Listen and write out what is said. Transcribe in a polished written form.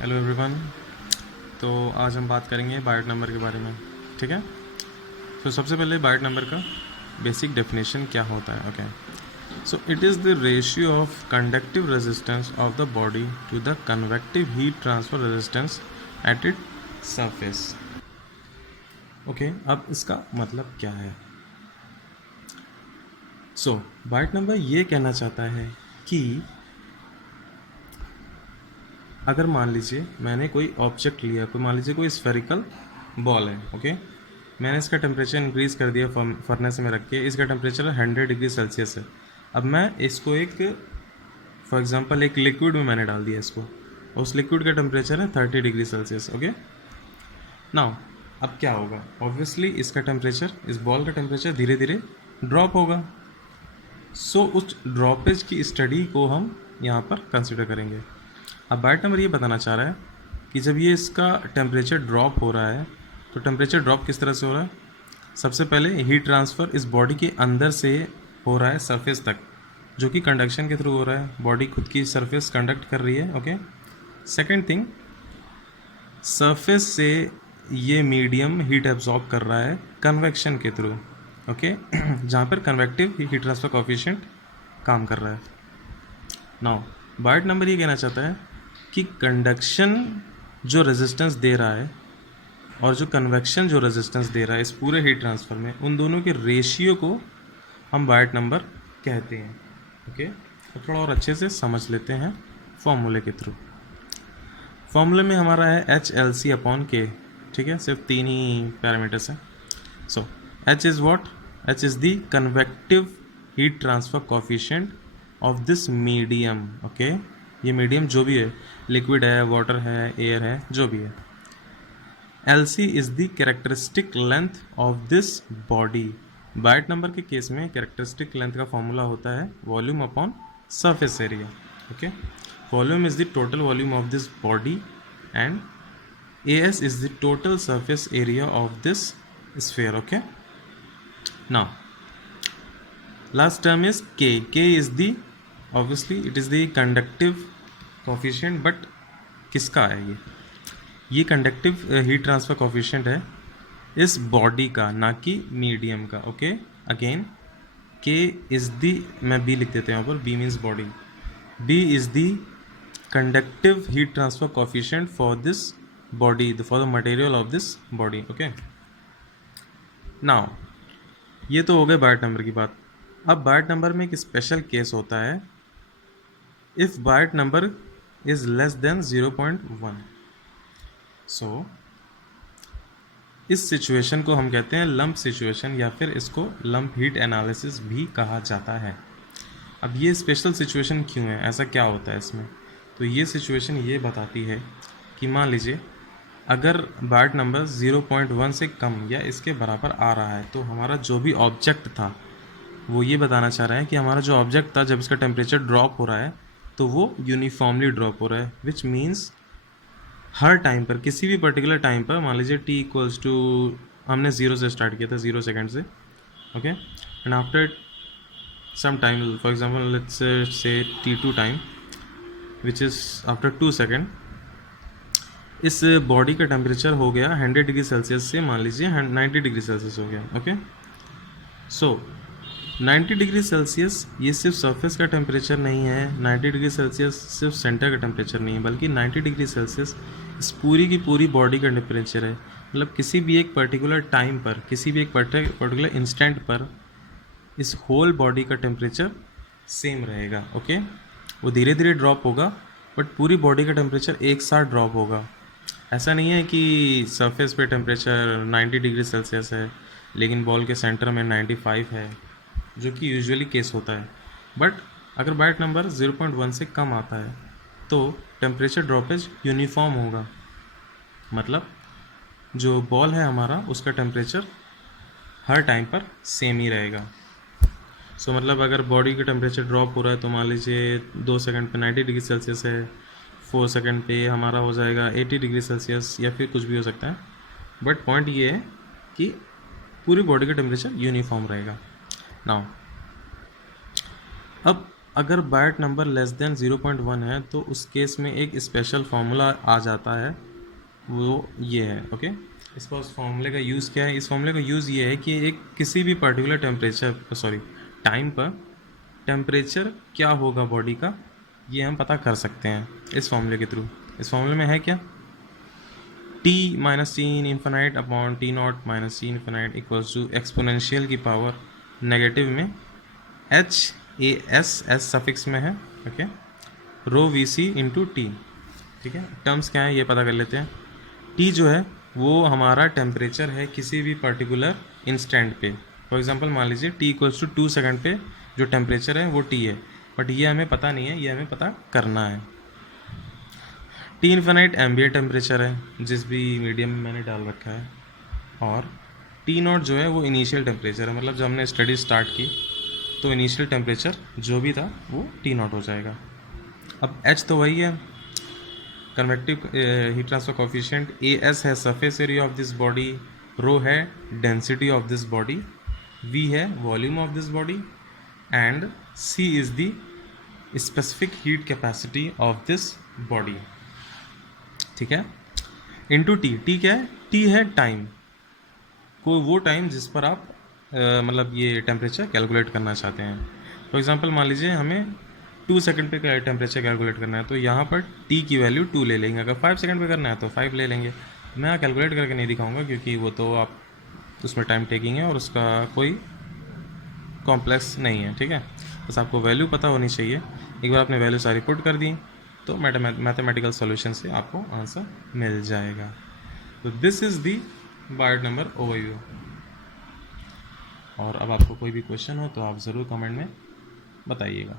Hello everyone. तो आज हम बात करेंगे बायोट नंबर के बारे में। ठीक है। तो सबसे पहले बायोट नंबर का बेसिक डेफिनेशन क्या होता है। Okay, so it is the ratio of conductive resistance of the body to the convective heat transfer resistance at it surface. Okay, अब इसका मतलब क्या है। सो बायोट नंबर ये कहना चाहता है कि अगर मान लीजिए मैंने कोई ऑब्जेक्ट लिया, कोई मान लीजिए कोई स्फेरिकल बॉल है। ओके, मैंने इसका टेम्परेचर इंक्रीज़ कर दिया फर्नेस में रख के, इसका टेम्परेचर 100 डिग्री सेल्सियस है। अब मैं इसको एक फॉर एग्जांपल एक लिक्विड में मैंने डाल दिया इसको, और उस लिक्विड का टेम्परेचर है 30 डिग्री सेल्सियस। ओके, नाउ अब क्या होगा, ऑब्वियसली इसका टेम्परेचर, इस बॉल का टेम्परेचर धीरे धीरे ड्रॉप होगा। सो उस ड्रॉपेज की स्टडी को हम यहाँ पर कंसिडर करेंगे। अब बायोट नंबर ये बताना चाह रहा है कि जब ये इसका टेम्परेचर ड्रॉप हो रहा है, तो टेम्परेचर ड्रॉप किस तरह से हो रहा है। सबसे पहले हीट ट्रांसफ़र इस बॉडी के अंदर से हो रहा है सरफेस तक, जो कि कंडक्शन के थ्रू हो रहा है। बॉडी खुद की सरफेस कंडक्ट कर रही है। ओके, सेकंड थिंग, सरफेस से ये मीडियम हीट एब्जॉर्ब कर रहा है कन्वेक्शन के थ्रू। ओके, जहाँ पर कन्वेक्टिव हीट ट्रांसफर कोफिशिएंट काम कर रहा है। नाउ बायोट नंबर ये कहना चाहता है कि कंडक्शन जो रेजिस्टेंस दे रहा है और जो कन्वेक्शन जो रेजिस्टेंस दे रहा है इस पूरे हीट ट्रांसफ़र में, उन दोनों के रेशियो को हम बायोट नंबर कहते हैं। ओके, तो थोड़ा और अच्छे से समझ लेते हैं फॉर्मूले के थ्रू। फॉर्मूले में हमारा है HLC/K। ठीक है, सिर्फ 3 ही पैरामीटर्स हैं। सो H is what, H is the convective heat transfer coefficient of this medium. Okay, ये मीडियम जो भी है, लिक्विड है, वाटर है, एयर है, जो भी है। LC is the characteristic length of this body. Biot number के केस में कैरेक्टरिस्टिक लेंथ का फॉर्मूला होता है volume upon surface area. Okay, volume is the total volume of this body and AS is the total surface area of this sphere. Okay, now last term is K. K is the obviously it is the conductive coefficient, but किसका है ये conductive heat transfer coefficient है इस body का, ना कि medium का। Okay, again K is the, मैं B लिख देते हैं यहाँ पर, B means body. B is the conductive heat transfer coefficient for this body, for the material of this body. Okay, now ये तो हो गए बायोट नंबर की बात। अब बायोट नंबर में एक स्पेशल केस होता है, if Biot number is less than 0.1। सो इस सिचुएशन को हम कहते हैं लंप सिचुएशन, या फिर इसको लंप हीट एनालिसिस भी कहा जाता है। अब ये स्पेशल सिचुएशन क्यों है, ऐसा क्या होता है इसमें, तो ये सिचुएशन ये बताती है कि मान लीजिए अगर बायोट नंबर 0.1 से कम या इसके बराबर आ रहा है, तो हमारा जो भी ऑब्जेक्ट था वो ये बताना चाह रहा है कि हमारा जो ऑब्जेक्ट था, जब इसका टेम्परेचर ड्रॉप हो रहा है तो वो यूनिफॉर्मली ड्रॉप हो रहा है, विच मीन्स हर टाइम पर, किसी भी पर्टिकुलर टाइम पर, मान लीजिए t इक्वल्स टू, हमने 0 से स्टार्ट किया था, 0 सेकेंड से। Okay, and after some time, for example let's say t2 time which is after 2 second, इस बॉडी का टेम्परेचर हो गया 100 डिग्री सेल्सियस से मान लीजिए 90 डिग्री सेल्सियस हो गया। ओके, सो 90 डिग्री सेल्सियस ये सिर्फ सरफेस का टेम्परेचर नहीं है, 90 डिग्री सेल्सियस सिर्फ सेंटर का टेम्परेचर नहीं है, बल्कि 90 डिग्री सेल्सियस इस पूरी की पूरी बॉडी का टेम्परेचर है। मतलब किसी भी एक पर्टिकुलर टाइम पर, किसी भी एक पर्टिकुलर इंस्टेंट पर इस होल बॉडी का टेम्परेचर सेम रहेगा। ओके, वो धीरे धीरे ड्रॉप होगा, बट पूरी बॉडी का टेम्परेचर एक साथ ड्रॉप होगा। ऐसा नहीं है कि सरफेस पे टेम्परेचर 90 डिग्री सेल्सियस है लेकिन बॉल के सेंटर में 95 है, जो कि यूजुअली केस होता है। बट अगर बायोट नंबर 0.1 से कम आता है तो टेम्परेचर ड्रॉपेज यूनिफॉर्म होगा, मतलब जो बॉल है हमारा उसका टेम्परेचर हर टाइम पर सेम ही रहेगा। सो मतलब अगर बॉडी का टेम्परेचर ड्रॉप हो रहा है तो मान लीजिए 2 सेकंड पे 90 डिग्री सेल्सियस है, 4 सेकंड पे हमारा हो जाएगा 80 डिग्री सेल्सियस, या फिर कुछ भी हो सकता है। बट पॉइंट ये है कि पूरी बॉडी का टेम्परेचर यूनिफॉर्म रहेगा। नाउ अब अगर बायट नंबर लेस देन 0.1 है तो उस केस में एक स्पेशल फार्मूला आ जाता है, वो ये है। ओके, इसका उस फार्मूले का यूज़ क्या है? इस फार्मूले का यूज़ ये है कि एक किसी भी पर्टिकुलर टेम्परेचर सॉरी टाइम पर टेम्परेचर क्या होगा बॉडी का, ये हम पता कर सकते हैं इस फार्मूले के थ्रू। इस फार्मूले में है क्या? T minus T in infinite upon T not minus T infinite equals to exponential की पावर नेगेटिव में एच ए एस सफिक्स में है, okay, rho V C into T. ठीक है, टर्म्स क्या है ये पता कर लेते हैं। टी जो है वो हमारा टेम्परेचर है किसी भी पर्टिकुलर इंस्टेंट पे। फॉर एग्जांपल मान लीजिए टी इक्वल्स टू 2 सेकंड पे जो टेम्परेचर है वो टी है, बट ये हमें पता नहीं है, ये हमें पता करना है। टी इन्फिनाइट एम्बिएंट टेम्परेचर है जिस भी मीडियम में मैंने डाल रखा है, और टी नॉट जो है वो इनिशियल टेम्परेचर है, मतलब जब हमने स्टडी स्टार्ट की तो इनिशियल टेम्परेचर जो भी था वो टी नॉट हो जाएगा। अब एच तो वही है, convective heat transfer coefficient, A S है surface area of this body, rho है density of this body, V है volume of this body, and C is the specific heat capacity of this body. ठीक है, into T. T क्या है? T है time, कोई वो टाइम जिस पर आप मतलब ये टेम्परेचर कैलकुलेट करना चाहते हैं। फॉर एग्जांपल मान लीजिए हमें 2 सेकंड पे टेम्परेचर कैलकुलेट करना है, तो यहाँ पर टी की वैल्यू 2 ले लेंगे। अगर 5 सेकंड पे करना है तो 5 ले लेंगे। मैं यहाँ कैलकुलेट करके नहीं दिखाऊंगा क्योंकि वो तो आप उसमें टाइम टेकिंग है और उसका कोई कॉम्प्लेक्स नहीं है। ठीक है, बस आपको वैल्यू पता होनी चाहिए। एक बार आपने वैल्यू सारी पुट कर दी तो मैथमेटिकल सॉल्यूशन से आपको आंसर मिल जाएगा। तो this is the byte number overview. और अब आपको कोई भी क्वेश्चन हो तो आप ज़रूर कमेंट में बताइएगा।